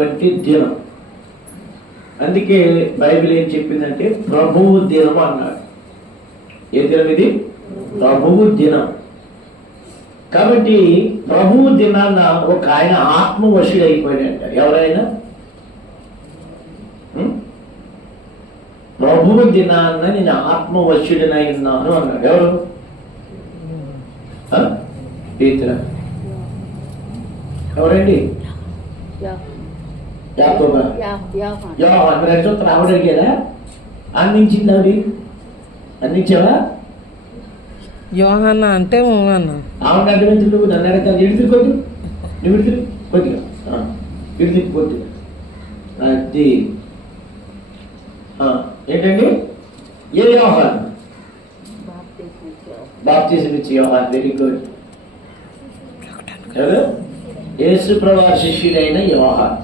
వచ్చేటువంటి దినం. అందుకే బైబిల్ ఏం చెప్పిందంటే ప్రభువు దినం అన్నాడు. ఏ దినం ఇది? ప్రభువు దినం. కాబట్టి ప్రభువు దినాన్న ఒక ఆయన ఆత్మవశుడు అయిపోయాడంట. ఎవరైనా ప్రభువు దినాన్న నేను ఆత్మవశుడినై ఉన్నాను అన్నాడు. ఎవరు? పేతురు. ఎవరండి? యాకోబు. యోహాను. ఆవిడ అడిగారా? అందించింది ఆవిడ? అందించావా? యోహానా అంటే ఆవిడ అడ్డమెంత నువ్వు నన్ను అడగాలి. ఎడుతుకోద్దు, నువ్వు ఎడుతురు కొద్దిగా ఎడుతుకు కొద్దిగా. అది ఏంటండి? ఏ యోహాను? బాప్తిజం ఇచ్చే యోహాను. Very good. యేసు ప్రభువు శిష్యుడైన యోహాను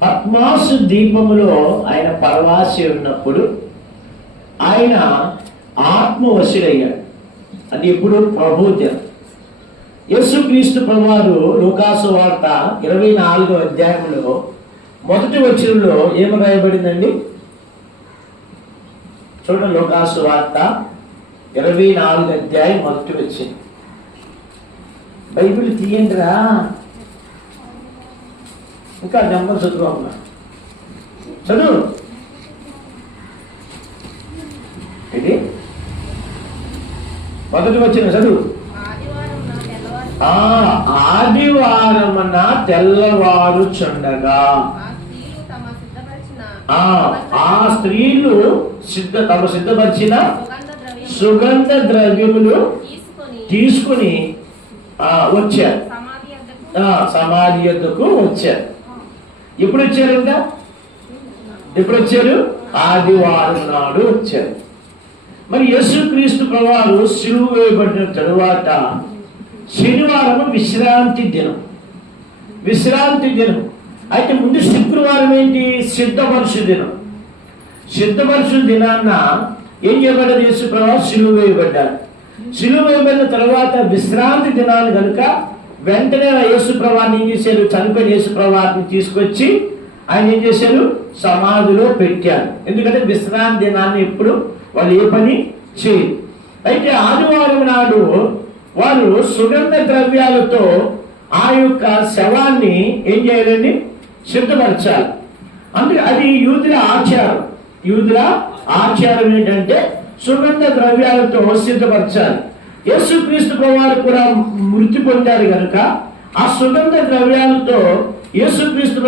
పద్మాసు దీపములో ఆయన పరవాసి ఉన్నప్పుడు ఆయన ఆత్మవశుడయ్యాడు. అది ఇప్పుడు ప్రభు దినం. యేసుక్రీస్తు ప్రభువారు లూకాసు వార్త 24వ అధ్యాయంలో మొదటి వచనంలో ఏమి రాయబడిందండి? చూడండి, లూకాసు వార్త 24వ అధ్యాయం మొదటి వచనం. బైబిల్ తీయండిరా, ఇంకా నెంబర్ చదువు అమ్మా, చదువు. ఇది మొదటి వచ్చిన చదువు. ఆదివారమున తెల్లవారుచుండగా ఆ స్త్రీలు తమ సిద్ధపరిచిన సుగంధ ద్రవ్యములు తీసుకుని వచ్చారు. సమాధి యొద్దకు వచ్చారు. ఎప్పుడు వచ్చారంట? ఎప్పుడు వచ్చారు? ఆదివారం నాడు వచ్చారు. మరి యేసుక్రీస్తు ప్రభువారు సిలువ వేయబడిన తరువాత శనివారం విశ్రాంతి దినం. విశ్రాంతి దినం అయితే ముందు శుక్రవారం ఏంటి? సిద్ధపరుషు దినం. సిద్ధపరుషు దినాన్న ఏం చేయబడ్డారు? యేసు ప్రభువారు సిలువ వేయబడ్డారు. సిలువ వేయబడిన తర్వాత విశ్రాంతి దినాలు కనుక వెంటనే యేసు ప్రభువారిని ఏం చేశారు? చనిపోయిన యేసు ప్రభువారిని తీసుకొచ్చి ఆయన ఏం చేశారు? సమాధిలో పెట్టారు. ఎందుకంటే విశ్రాంతి దినాన్ని ఎప్పుడు వాళ్ళు ఏ పని చేయరు. అయితే ఆదివారం నాడు వారు సుగంధ ద్రవ్యాలతో ఆ యొక్క శవాన్ని ఏం చేయాలండి? సిద్ధపరచాలి. అందుకే అది యూదుల ఆచారం. యూదుల ఆచారం ఏంటంటే సుగంధ ద్రవ్యాలతో సిద్ధపరచాలి. యేసుక్రీస్తు ప్రభువారు కూడా మృతి పొందారు కనుక ఆ సుగంధ ద్రవ్యాలతో యేసుక్రీస్తు